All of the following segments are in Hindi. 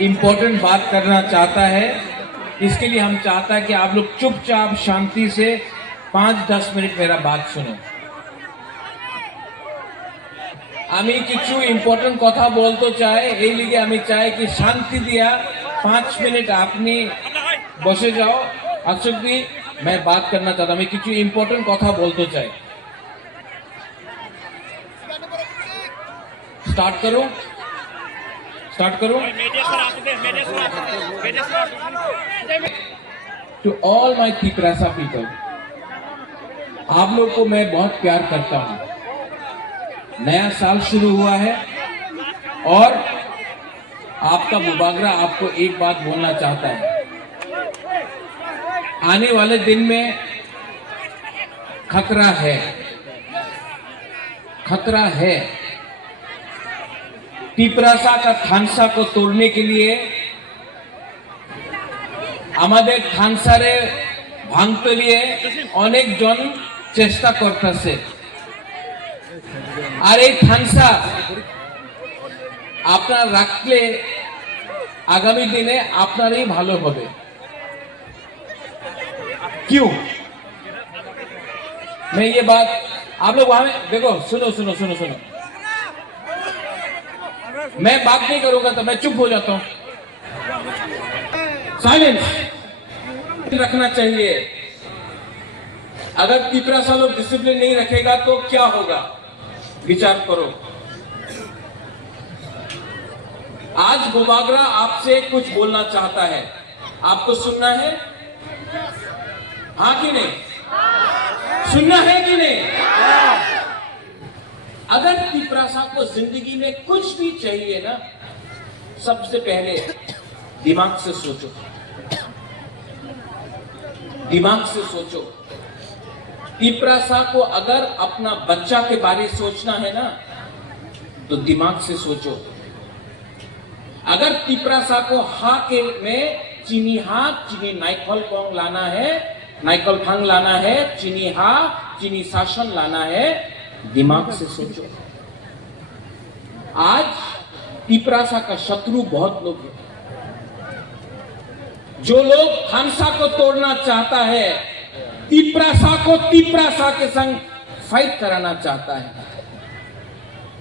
इम्पोर्टेंट बात करना चाहता है। इसके लिए हम चाहता है कि आप लोग चुपचाप शांति से 5-10 मिनट मेरा बात सुनो। আমি কিছু ইম্পর্টেন্ট কথা বলতে চাই, এই লিগে আমি চাই কি শান্তি দিয়া 5 मिनट আপনি বসে যাও। अक्षत जी मैं बात करना चाहता हूं, मैं কিছু ইম্পর্টেন্ট কথা বলতে চাই। स्टार्ट करूं to all my Tiprasa people, आप लोग को मैं बहुत प्यार करता हूं। नया साल शुरू हुआ है और आपका मुबागरा आपको एक बात बोलना चाहता है। आने वाले दिन में खतरा है। तिपरासा का थानसा को तोड़ने के लिए আমাদের থানসারে ভাঙতে নিয়ে অনেকজন চেষ্টা করতেছে। আর এই থানসা আপনারা রাখলে আগামী দিনে আপনারই ভালো হবে। क्यों? मैं ये बात आप लोग वहां देखो, सुनो। मैं बात नहीं करूंगा तो मैं चुप हो जाता हूं। साइलेंस रखना चाहिए। अगर तिपरासा लोग डिसिप्लिन नहीं रखेगा तो क्या होगा, विचार करो। आज बुबागरा आपसे कुछ बोलना चाहता है, आपको सुनना है? हाँ कि नहीं? सुनना है कि नहीं? अगर तिपरासा को जिंदगी में कुछ भी चाहिए ना, सबसे पहले दिमाग से सोचो। तिपरासा को अगर अपना बच्चा के बारे सोचना है ना, तो दिमाग से सोचो। अगर तिपरासा को में चीनी नाइकल पोंग लाना है, नाइकल फांग लाना है, चीनी शासन लाना है, दिमाग से सोचो। आज तिपरासा का शत्रु बहुत लोग हैं। जो लोग थानसा को तोड़ना चाहता है, तिपरासा के संग फाइट कराना चाहता है,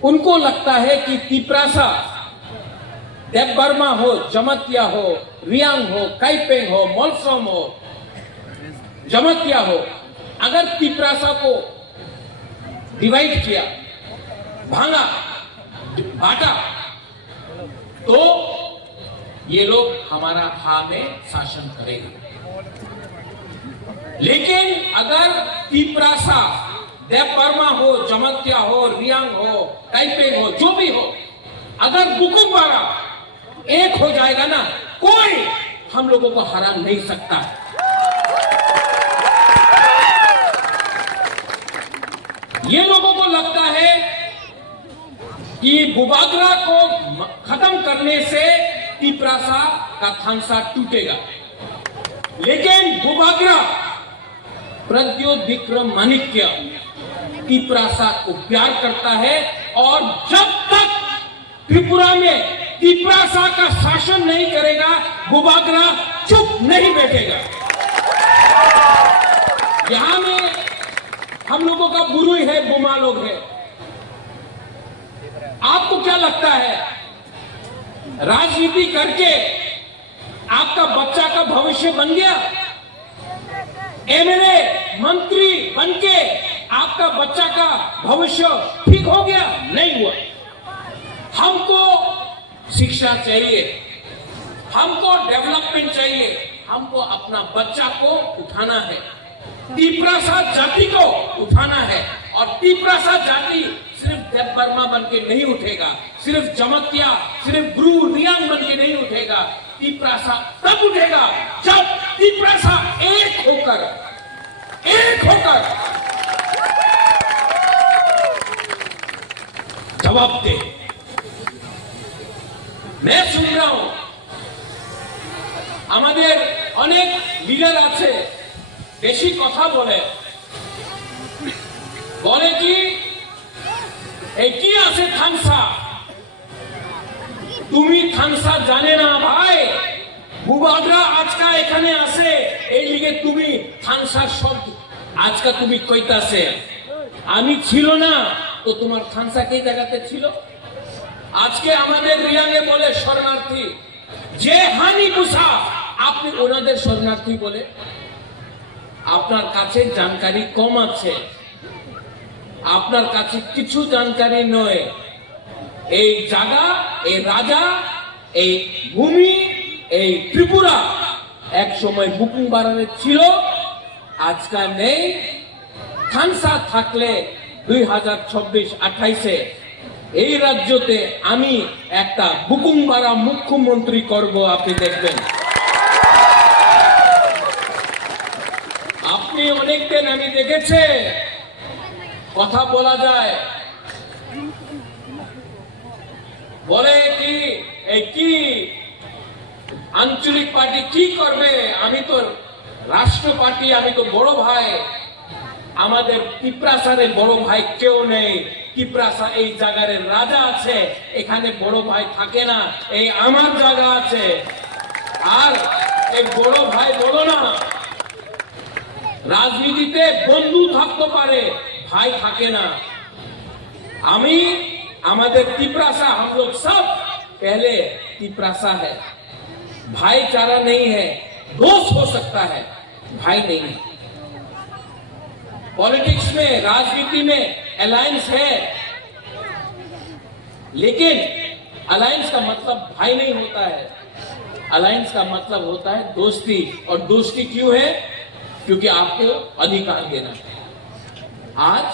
उनको लगता है कि तिपरासा देवबर्मा हो, जमतिया हो, रियांग हो, काइपेंग हो, मोलसोम हो, जमतिया हो, अगर तिपरासा को डिवाइड किया, भांगा, बांटा, तो ये लोग हमारा में शासन करेगा। लेकिन अगर तिपरासा देवबर्मा हो, जमतिया हो, रियांग हो, टाइपेंग हो, जो भी हो, अगर बुकुमबारा एक हो जाएगा ना, कोई हम लोगों को हरा नहीं सकता। ये लोगों को लगता है कि बुबागरा को खत्म करने से तिपरासा का थानसा टूटेगा। लेकिन बुबागरा प्रद्योत विक्रम माणिक्य तिपरासा को प्यार करता है, और जब तक त्रिपुरा में तिपरासा का शासन नहीं करेगा, बुबागरा चुप नहीं बैठेगा। यहां में हम लोगों का बुरुई है, बुमा लोग है। आपको क्या लगता है, राजनीति करके आपका बच्चा का भविष्य बन गया? एमएलए मंत्री बनके आपका बच्चा का भविष्य ठीक हो गया? नहीं हुआ। हमको शिक्षा चाहिए, हमको डेवलपमेंट चाहिए, हमको अपना बच्चा को उठाना है, तिपरासा जाति को उठाना है। और तिपरासा जाति सिर्फ देवबर्मा बन के नहीं उठेगा, सिर्फ जमतिया, सिर्फ ब्रू रियांग बन के नहीं उठेगा। तिपरासा तब उठेगा जब तिपरासा एक होकर जवाब दे। मैं सुन रहा हूं আমাদের অনেক লিডার আছে, বেশি কথা বলে কি এই কি আছে থানসা, তুমি খানসা জানে না ভাই, বুবাদরা আজকা এখানে আসে এই লিগে তুমি খানসার শব্দ আজকা তুমি কইতাছে। আমি ছিল না তো তোমার খানসা কে জায়গাতে ছিল? আজকে আমাদের রিয়াংয়ে বলে শরণার্থী, যে হানি মুসা আপনি ওনাদের শরণার্থী বলে? আপনার কাছে জানকারি কম আছে, আপনার কাছে কিছু জানকারি নয়। এই জায়গা, এই রাজা, এই ভূমি, এই ত্রিপুরা এক সময় বুকুং বারানে ছিল, আজকাল নেই। খানসা থাকলে 2026-28-এ এই রাজ্যতে আমি একটা বুকুংবারা মুখ্যমন্ত্রী করব, আপনি দেখবেন। আপনি অনেকদিন আমি দেখেছে কথা বলা যায়, বলে কি এই কি আঞ্চলিক পার্টি কি করবে, আমি তো রাষ্ট্র পার্টি, আমি তো বড় ভাই। আমাদের পিপ্রাসারে বড় ভাই কেউ নেই। পিপ্রাসা এই জায়গার রাজা আছে, এখানে বড় ভাই থাকে না, এই আমার জায়গা আছে। আর এই বড় ভাই বলো না, রাজনীতিতে বন্ধু থাকতে পারে, ভাই থাকে না। আমি আমাদের पिपरासा हम लोग सब पहले पिपरासा है, भाईचारा नहीं है, दोस्त हो सकता है, भाई नहीं है। पॉलिटिक्स में, राजनीति में अलायंस है, लेकिन अलायंस का मतलब भाई नहीं होता है। अलायंस का मतलब होता है दोस्ती। और दोस्ती क्यों है? क्योंकि आपको अधिकार देना है। आज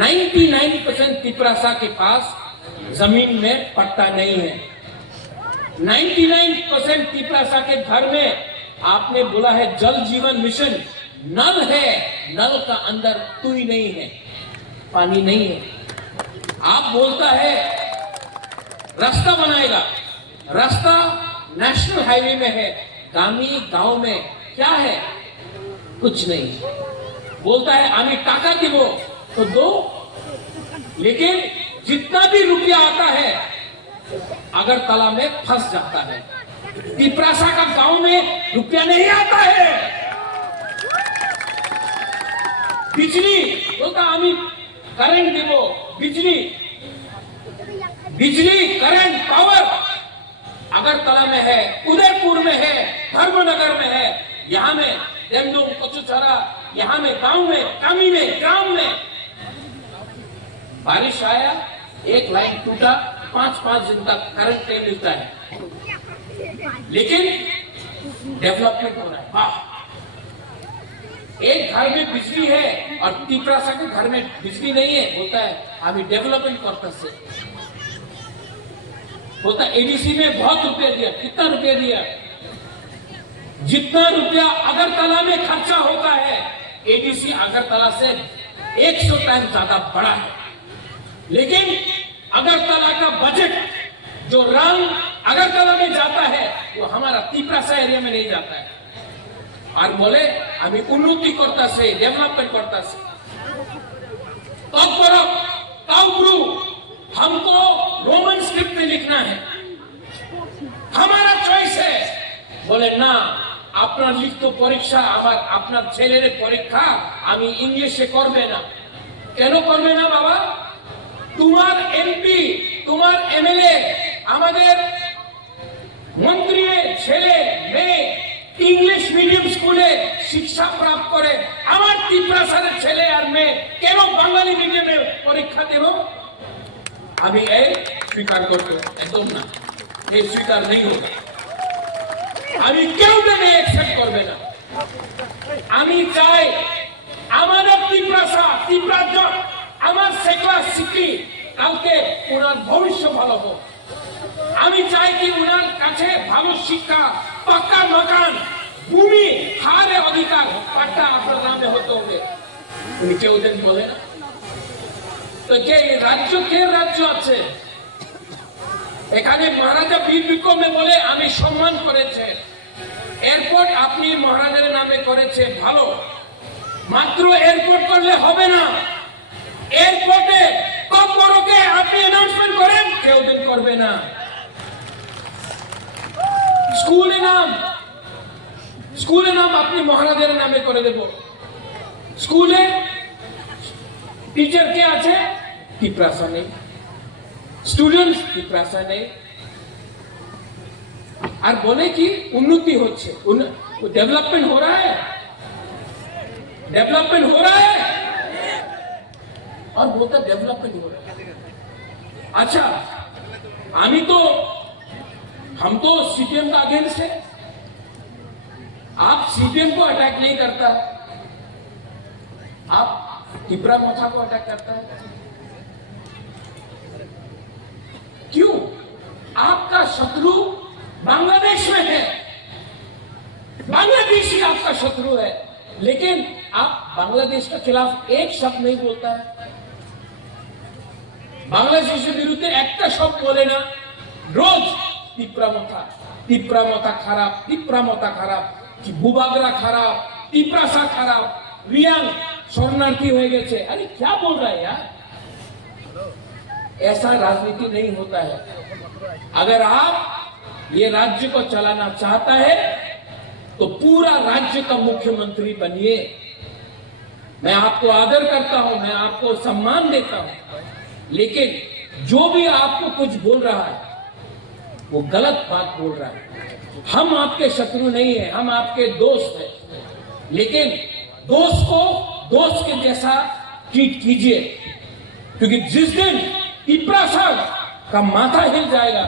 99% पिपरासा के पास जमीन में पट्टा नहीं है। 99% पिपरासा के घर में आपने बोला है जल जीवन मिशन, नल है, नल का अंदर कुई नहीं है, पानी नहीं है। आप बोलता है रास्ता बनाएगा, रास्ता नेशनल हाईवे में है, गामी गांव में क्या है? कुछ नहीं। बोलता है आमी टाका दिबो तो दो, लेकिन जितना भी रुपया आता है अगरतला में फंस जाता है। पिपरासा का गांव में रुपया नहीं आता है। बिजली बोलता आमी करंट दिबो, बिजली बिजली करंट पावर अगरतला में है, उदयपुर में है, धर्मनगर में है, यहाँ में देमदूम, कचुचरा, यहाँ में गांव में, कामी में, ग्राम में। बारिश आया, एक लाइन टूटा, 5-5 दिन तक करंट नहीं मिलता है, लेकिन डेवलपमेंट हो रहा है। वाह, एक घर में बिजली है और पिपरासा के घर में बिजली नहीं है, बोलता है हमें डेवलपमेंट करता से। बोलता एडीसी में बहुत रुपया दिया, कितना रुपया दिया? जितना रुपया अगरतला में खर्चा होता है, एडीसी अगरतला से 100 टाइम ज्यादा बड़ा है। लेकिन अगरतला का बजट जो रंग अगरतला में जाता है वो हमारा पिपरासा एरिया में नहीं जाता है। और बोले हमें उन्नति करता से, डेवलपमेंट करता से। हमको रोमन स्क्रिप्ट में लिखना है, हमारा चॉइस है। बोले ना, আপনার লিখিত পরীক্ষা, আমার আপনার ছেলের পরীক্ষা আমি ইংলিশে করবে না। কেন করবে না বাবা? তোমার এমপি, তোমার এমএলএ, আমাদের মন্ত্রীর ছেলে মেয়ে ইংলিশ মিডিয়াম স্কুলে শিক্ষা প্রাপ্ত করে, আমার পিপরাসার ছেলে আর মেয়ে কেন বাঙালি মিডিয়ামে পরীক্ষা দেব? আমি এই স্বীকার করতে একদম না, এই স্বীকার নেই হবে। আমি কেউ দেবে একসেপ্ট করবে না। আমি চাই আমাদের পিপরাসা, আমার সেকলা সিটি কালকে ওনার ভবিষ্যৎ ভালো হোক। আমি চাই কি ওনার কাছে ভালো শিক্ষা, পাক্কা মকান, ভূমি, হারে অধিকার, পাট্টা আপনার নামে হতে হবে। উনি কেউ দেন বলে না। তো কে রাজ্য, কে রাজ্য আছে এখানে? মহারাজা বীর বিক্রমে বলে আমি সম্মান করেছে, এয়ারপোর্ট আপনি মহারাজের নামে করেছে, ভালো। মাত্র এয়ারপোর্ট করলে হবে না, এয়ারপোর্টে কত বড়কে আপনি অ্যানাউন্সমেন্ট করেন, কেউ দিন করবে না। স্কুলে নাম আপনি মহারাজের নামে করে দেব। স্কুলে টিচার কে আছে, পিপাসা নেই, স্টুডেন্টস পিপাসা নেই, আর বলে কি উন্নতি হচ্ছে, डेवलपमेंट हो रहा है, डेवलपमेंट हो रहा है, और बोलता डेवलपमेंट हो रहा है। अच्छा, हम तो सीपीएम का अगेंस्ट है, आप सीपीएम को अटैक नहीं करता, आप तिपरा मोथा को अटैक करता है। क्यों? आपका शत्रु बांग्लादेश में है, बांग्लादेशी आपका शत्रु है, लेकिन आप बांग्लादेश के खिलाफ एक शब्द नहीं बोलता है। বাংলাদেশের বিরুদ্ধে একটা শব্দ বলে না, রোজ তিপ্রামতা খারাপ, তিপ্রামতা খারাপ, কি বুবাগরা খারাপ, তিপ্রাসা খারাপ, রিয়াং शरणार्थी हो गए। अरे क्या बोल रहा है यार, ऐसा राजनीति नहीं होता है। अगर आप ये राज्य को चलाना चाहता है तो पूरा राज्य का मुख्यमंत्री बनिए। मैं आपको आदर करता हूं, मैं आपको सम्मान देता हूं, लेकिन जो भी आपको कुछ बोल रहा है वो गलत बात बोल रहा है। हम आपके शत्रु नहीं है, हम आपके दोस्त हैं, लेकिन दोस्त को दोस्त के जैसा ट्रीट कीजिए, क्योंकि जिस दिन पिपरासा का माथा हिल जाएगा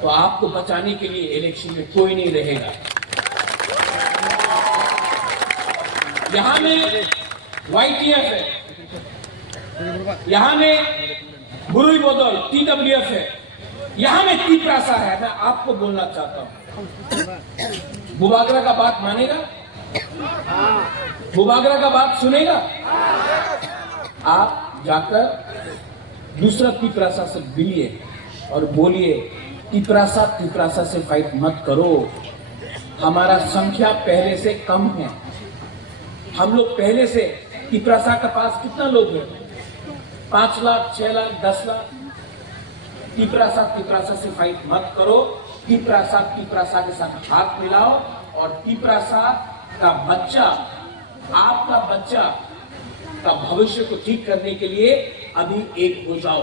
तो आपको बचाने के लिए इलेक्शन में कोई नहीं रहेगा। यहां में YTF है, यहां में बुरुई बदल TWF है, यहां में तिपरासा है। मैं आपको बोलना चाहता हूं, बुबागरा का बात मानेगा? बुबागरा का बात सुनेगा? आप जाकर दूसरा तिपरासा से मिलिए और बोलिए तिपरासा से फाइट मत करो। हमारा संख्या पहले से कम है, हम लोग पहले से, तिपरासा के पास कितना लोग हैं? 5 लाख, 6 लाख, 10 लाख। तिपरासा से फाइट मत करो। तिपरासा के साथ हाथ मिलाओ और तिपरासा का बच्चा, आपका बच्चा का भविष्य को ठीक करने के लिए अभी एक हो जाओ।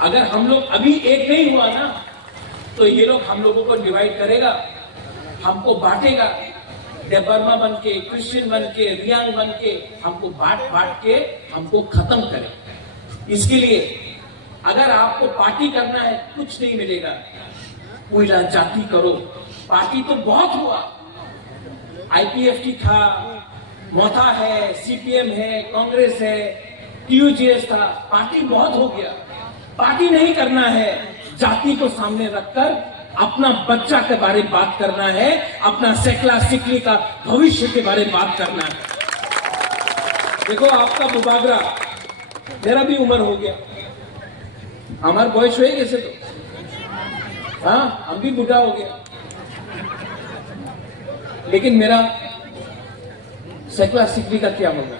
अगर हम लोग अभी एक नहीं हुआ ना तो ये लोग हम लोगों को डिवाइड करेगा, हमको बांटेगा, बर्मा बन के, क्रिश्चियन बन के, रियांग बन के, हमको बांट के हमको खत्म करे। इसके लिए अगर आपको पार्टी करना है कुछ नहीं मिलेगा, कोई जाति करो। पार्टी तो बहुत हुआ, IPFT था, मोथा है, CPM है, कांग्रेस है, TUGS था, पार्टी बहुत हो गया। पार्टी नहीं करना है, जाति को सामने रखकर अपना बच्चा के बारे में बात करना है, अपना सेकला सिकली का भविष्य के बारे में बात करना है। देखो आपका बुबागरा, मेरा भी उम्र हो गया, हमारे बॉयस हुए कैसे तो, हाँ हम भी बूढ़ा हो गया, लेकिन मेरा सेकला सिकली का क्या होगा,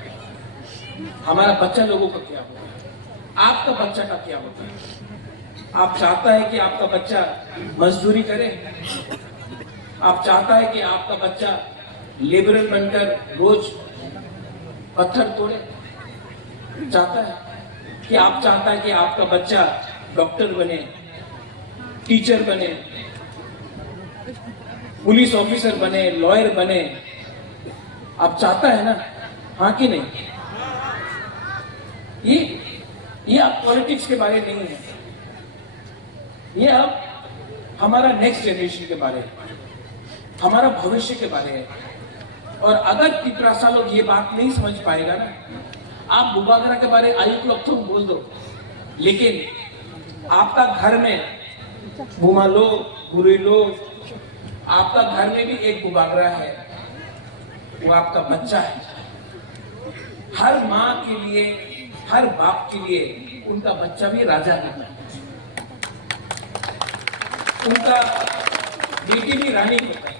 हमारा बच्चा लोगों का क्या होगा, आपका बच्चा का क्या होगा? आप चाहता है कि आपका बच्चा मजदूरी करे? आप चाहता है कि आपका बच्चा लिबरल बनकर रोज पत्थर तोड़े? चाहता है कि आप चाहता है कि आपका बच्चा डॉक्टर बने, टीचर बने, पुलिस ऑफिसर बने, लॉयर बने? आप चाहता है ना, हाँ कि नहीं? ये आप पॉलिटिक्स के बारे में नहीं है, ये अब हमारा नेक्स्ट जनरेशन के बारे में, हमारा भविष्य के बारे में। और अगर तिपरासा लोग ये बात नहीं समझ पाएगा ना, आप बुबागरा के बारे आयु लोग तो बोल दो, लेकिन आपका घर में बुमा लो, बुरी लो, आपका घर में भी एक बुबागरा है, वो आपका बच्चा है। हर माँ के लिए, हर बाप के लिए उनका बच्चा भी राजा होता है, उनका बेटी भी रानी होता है।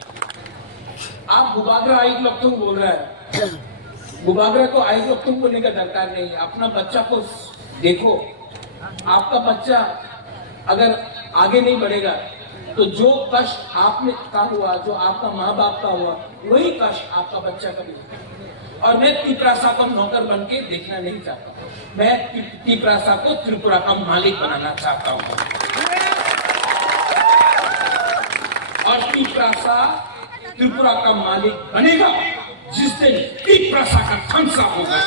आप बुबागरा आई लोग तुम बोल रहा है, बुबागरा को आई लोग तुम बोलने का दरकार नहीं है। अपना बच्चा को देखो, आपका बच्चा अगर आगे नहीं बढ़ेगा तो जो कष्ट आपने का हुआ, जो आपका माँ बाप का हुआ, वही कष्ट आपका बच्चा का भी हुआ। और मैं तिपरासा को नौकर बन के देखना नहीं चाहता, मैं तिपरासा को त्रिपुरा का मालिक बनाना चाहता हूँ। और तिपरासा त्रिपुरा का मालिक बनेगा जिस दिन तिपरासा का ध्वंस होगा।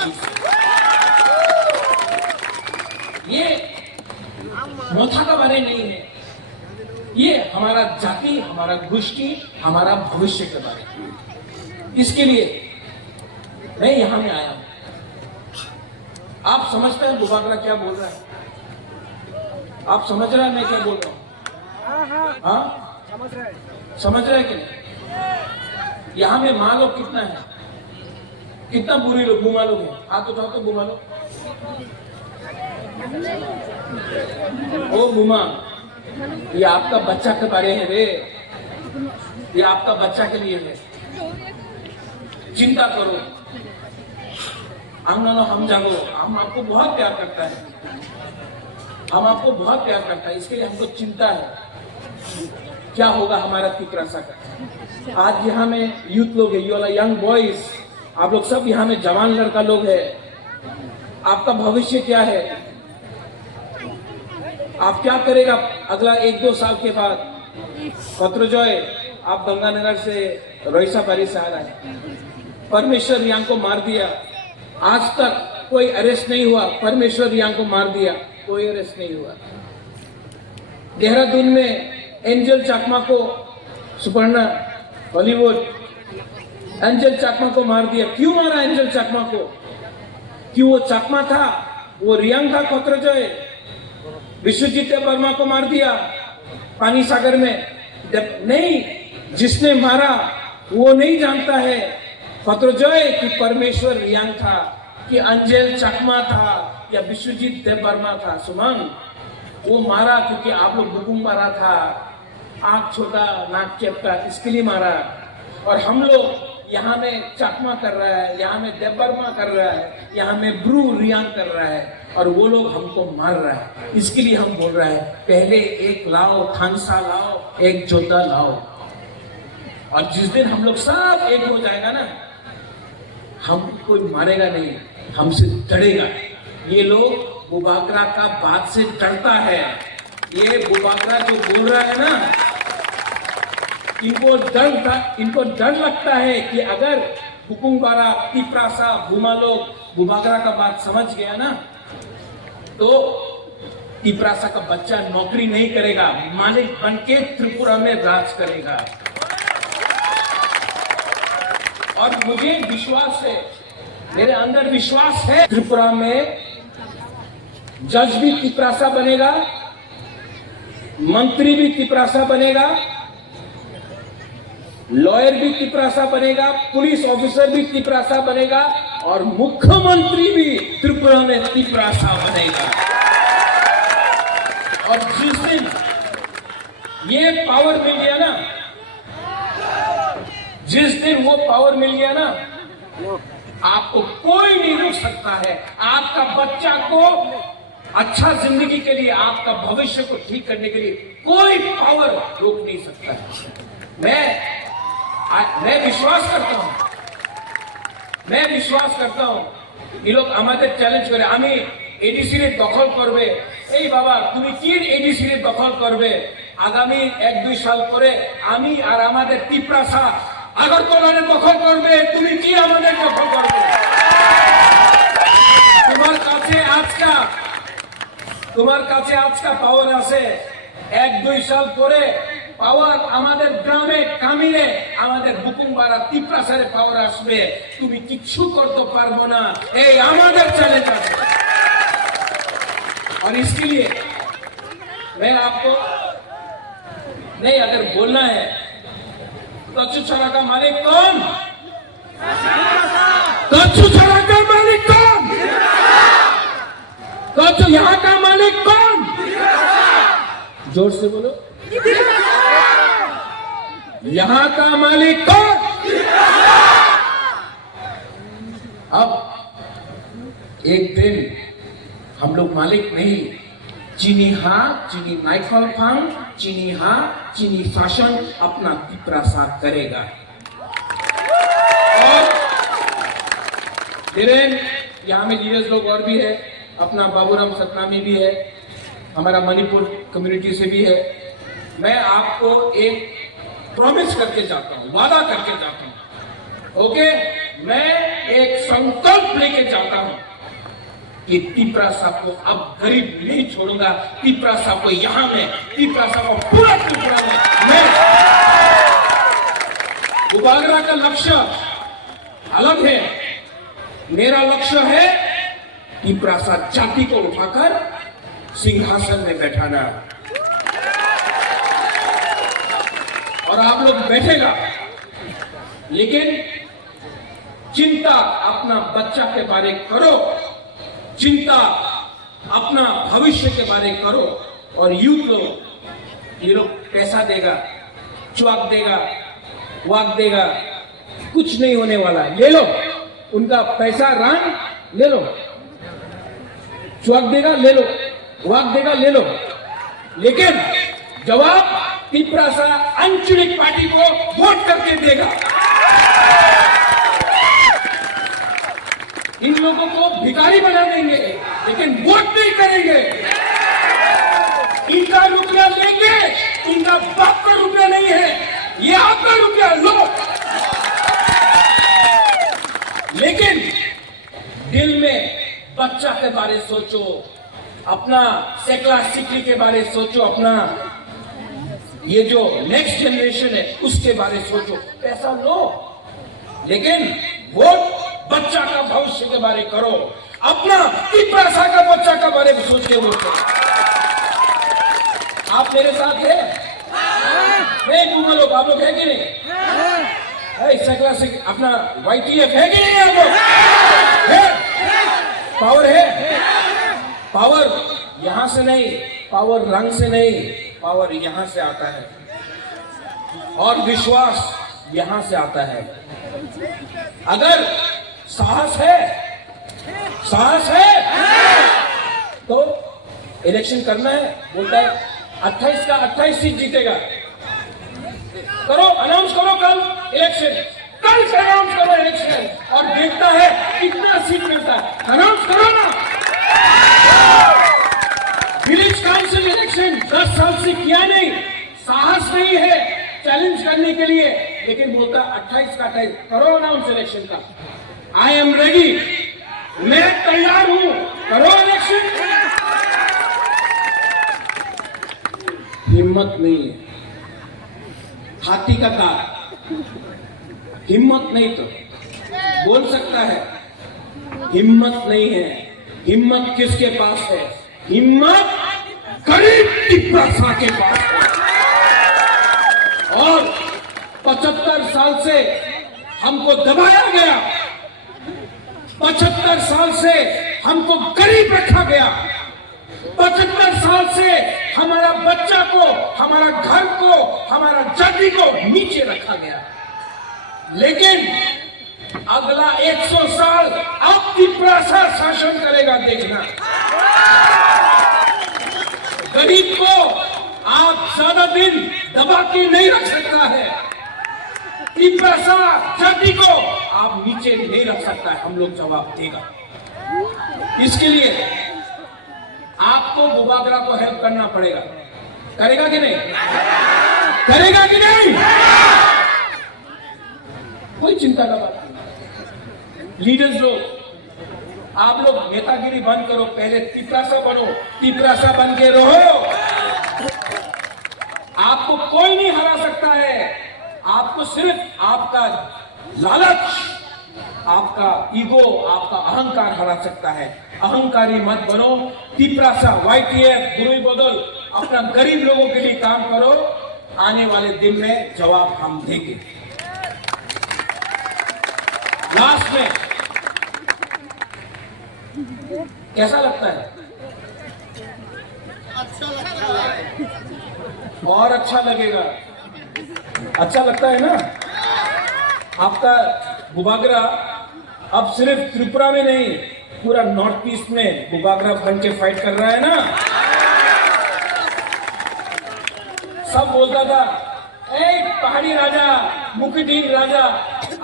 ये मोथा का बारे नहीं है, ये हमारा जाति, हमारा गोष्ठी, हमारा भविष्य के बारे में। इसके लिए मैं यहां में आया हूं। आप समझते हैं बुबागरा क्या बोल रहा है? आप समझ रहे हैं मैं क्या बोल रहा हूं? हाँ, समझ रहे हैं कि नहीं? यहां में माँ लोग कितना है, कितना बुरी लोग, बुमा लोग हैं। हाथ उठाओ तो बुमा लोग। ओ बुमा, ये आपका बच्चा के बारे है रे, ये आपका बच्चा के लिए है। चिंता करो, हम जागो, हम आपको बहुत प्यार करता है, हम आपको बहुत प्यार करता है, इसके लिए हमको चिंता है क्या होगा हमारा तिपरासा का। आज यहाँ में यूथ लोग है, यू यंग बॉयज, आप लोग सब यहाँ में जवान लड़का लोग है। आपका भविष्य क्या है? आप क्या करेगा अगला 1-2 साल के बाद? पत्रजॉय, आप गंगानगर से रोइसा बारी से आ रहा है। परमेश्वर रियांग को मार दिया, आज तक कोई अरेस्ट नहीं हुआ। परमेश्वर रियांग को मार दिया, कोई अरेस्ट नहीं हुआ। देहरादून में एंजल चाकमा को, सुपर्णा हॉलीवुड, एंजल चाकमा को मार दिया। क्यों मारा एंजल चाकमा को? क्यों वो चाकमा था? वो रियांग था पत्रजॉय। विश्वजीत वर्मा को मार दिया पानी सागर में। नहीं, जिसने मारा वो नहीं जानता है पत्रजॉय कि परमेश्वर रियांग था, कि अंजल चकमा था, या विश्वजीत देववर्मा था। सुमन, वो मारा क्योंकि आप लोग बुकुम मारा था, आंख छोटा नाक चेपटा, इसके लिए मारा। और हम लोग यहाँ में चकमा कर रहा है, यहाँ में देववर्मा कर रहा है, यहाँ में ब्रू रियांग कर रहा है, और वो लोग हमको मार रहा है। इसके लिए हम बोल रहे हैं पहले एक लाओ, थानसा लाओ, एक जोधा लाओ। और जिस दिन हम लोग सब एक हो जाएगा ना, हम कोई मारेगा नहीं, हमसे डरेगा। ये लोग बुबागरा का बात से डरता है। ये बुबागरा जो बोल रहा है ना, इनको डर लगता है कि अगर हुकुमबारा, तिपरासा, बुमा लोग बुबागरा का बात समझ गया ना, तो तिपरासा का बच्चा नौकरी नहीं करेगा, मालिक बनके त्रिपुरा में राज करेगा। और मुझे विश्वास है, मेरे अंदर विश्वास है, त्रिपुरा में जज भी तिपरासा बनेगा, मंत्री भी तिपरासा बनेगा, लॉयर भी तिपरासा बनेगा, पुलिस ऑफिसर भी तिपरासा बनेगा, और मुख्यमंत्री भी त्रिपुरा में तिपरासा बनेगा। और जिस दिन ये पावर मिल गया ना, जिस दिन वो पावर मिल गया ना, आपको कोई नहीं रोक सकता है। आपका बच्चा को अच्छा जिंदगी के लिए, आपका भविष्य को ठीक करने के लिए कोई पावर रोक नहीं सकता है। मैं विश्वास करता हूं, मैं विश्वास करता हूं ये लोग हमारे चैलेंज करे, আমি এডিসি রে দখল করবে। এই বাবা, তুমি কি এডিসি রে দখল করবে? আগামী 1-2 সাল পরে আমি আর আমাদের তিপরাসা আগরতলারে দখল করবে, তুমি কি আমাদের দখল করবে? তোমার কাছে আজকা পাওয়ার আছে, 1-2 সাল পরে পাওয়ার আমাদের গ্রামে কামিরে, আমাদের বুকুমবাড়া তিপরাসারে পাওয়ার আসবে, তুমি কিচ্ছু করতে পারবো না। এই আমাদের চ্যালেঞ্জ আছে। और इसके लिए मैं आपको नहीं, अगर बोलना है कच्छु छड़ा का मालिक कौन? कच्छु छड़ा का मालिक कौन? कच्छु यहाँ का मालिक कौन? जोर से बोलो, यहाँ का मालिक कौन? अब एक दिन हम लोग मालिक नहीं, चीनी हाँ, चीनी नाइफल फांग, चीनी हाँ, चीनी शासन अपना तिपरासा करेगा। और धीरेन यहाँ में लीडर्स लोग और भी है, अपना बाबूराम सतनामी भी है, हमारा मणिपुर कम्युनिटी से भी है। मैं आपको एक प्रॉमिस करके जाता हूँ, वादा करके जाता हूँ, ओके? मैं एक संकल्प लेके जाता हूँ कि तिपरासा को अब गरीब नहीं छोड़ूंगा। तिपरासा को यहाँ में, तिपरासा को पूरा त्रिपुरा में मैं, बुबागरा का लक्ष्य अलग है, मेरा लक्ष्य है तिपरासा जाति को उठाकर सिंहासन में बैठाना। और आप लोग बैठेगा, लेकिन चिंता अपना बच्चा के बारे करो, चिंता अपना भविष्य के बारे करो। और यूथ लोग, ये लोग पैसा देगा, च्वाक देगा, वाक देगा, कुछ नहीं होने वाला, ले लो उनका पैसा, रान ले लो, च्वाक देगा ले लो, वाक देगा ले लो, लेकिन जवाब तिपरासा अंचलिक पार्टी को वोट करके देगा। इन लोगों को भिखारी बना देंगे, लेकिन वोट नहीं करेंगे। इनका रुपया लेंगे, इनका बाप का रुपया नहीं है, ये आपका रुपया लो। लेकिन दिल में बच्चा के बारे सोचो, अपना सेकला सिकली के बारे सोचो, अपना ये जो नेक्स्ट जनरेशन है उसके बारे सोचो। पैसा लो, लेकिन वोट बच्चा का भविष्य के बारे करो, अपना तिपरासा का बच्चा का बारे में सोच के वोट करो। आप मेरे साथ है? लोग आप लोग है कि नहीं? सेकला सिकली अपना YTF है कि नहीं? आप लोग है? पावर है? पावर यहां से नहीं, पावर रंग से नहीं, पावर यहां से आता है, और विश्वास यहां से आता है। अगर साहस है, साहस है तो इलेक्शन करना है। बोलता है 28 का 28 सीट जीतेगा, करो, अनाउंस करो कल इलेक्शन, कल से अनाउंस करो इलेक्शन, और देखता है कितना सीट मिलता है। अनाउंस करो ना। विलेज काउंसिल इलेक्शन 10 साल से किया नहीं, साहस नहीं है चैलेंज करने के लिए, लेकिन बोलता 28 का 28 करो अनाउंस इलेक्शन का। आई एम रेडी, मैं तैयार हूं, करो इलेक्शन। हिम्मत नहीं है, हाथी का दांत, हिम्मत नहीं तो बोल सकता है, हिम्मत नहीं है। हिम्मत किसके पास है? हिम्मत गरीब तिपरासा के पास है। और 75 साल से हमको दबाया गया, 75 साल से हमको गरीब रखा गया, 75 साल से हमारा बच्चा को, हमारा घर को, हमारा जाति को नीचे रखा गया। लेकिन अगला 100 साल अब तिपरासा शासन करेगा, देखना। गरीब को आप ज्यादा दिन दबा के नहीं रख सकता है, तिपरासा जाति को आप नीचे नहीं रख सकता है। हम लोग जवाब देगा। इसके लिए आपको बुबागरा को हेल्प करना पड़ेगा। करेगा कि नहीं? करेगा कि नहीं? कोई चिंता का बात नहीं। लीडर्स लोग, आप लोग नेतागिरी बंद करो, पहले तिपरासा बनो, तिपरासा बन के रहो। आपको कोई नहीं हरा सकता है, आपको सिर्फ आपका लालच, आपका ईगो, आपका अहंकार हरा सकता है। अहंकारी मत बनो। तिपरासा, YTF, गुरुई बदल, अपना गरीब लोगों के लिए काम करो। आने वाले दिन में जवाब हम देंगे। लास्ट में कैसा लगता है? अच्छा लगता है, और अच्छा लगेगा। अच्छा लगता है ना? आपका बुबागरा अब सिर्फ त्रिपुरा में नहीं, पूरा नॉर्थ ईस्ट में बुबागरा बन के फाइट कर रहा है ना। सब बोलता था ए पहाड़ी राजा मुकुटिन राजा,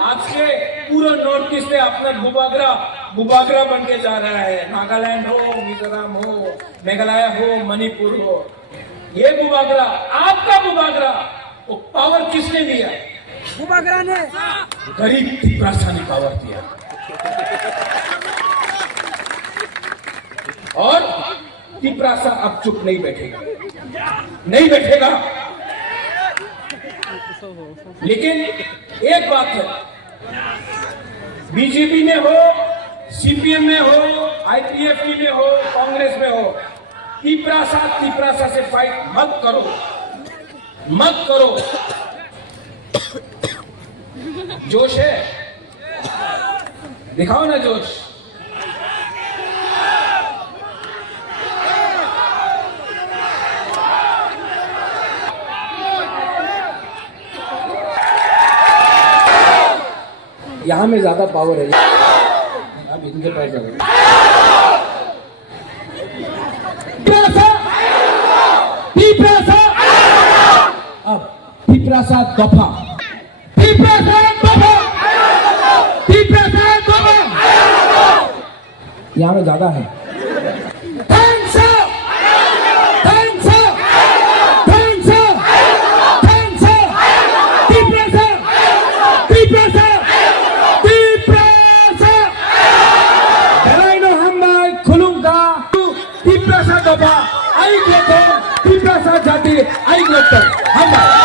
आज से पूरा नॉर्थ ईस्ट में अपना बुबागरा बन के जा रहा है। नागालैंड हो, मिजोरम हो, मेघालय हो, मणिपुर हो, ये बुबागरा आपका बुबागरा, वो पावर किसने दिया? बुबागरा ने गरीब त्रिपुरासा ने पावर दिया। और त्रिपुरासा अब चुप नहीं बैठेगा, नहीं बैठेगा। लेकिन एक बात है, बीजेपी में हो, सीपीएम में हो, आईपीएफटी में हो, कांग्रेस में हो, त्रिपुरासा से फाइट मत करो, मत करो। जोश है, दिखाओ ना जोश। यहां में ज्यादा पावर है, अब इनके पास ज्यादा। अब त्रिपुरासा दफा, यहां में ज्यादा है। जाती आई हम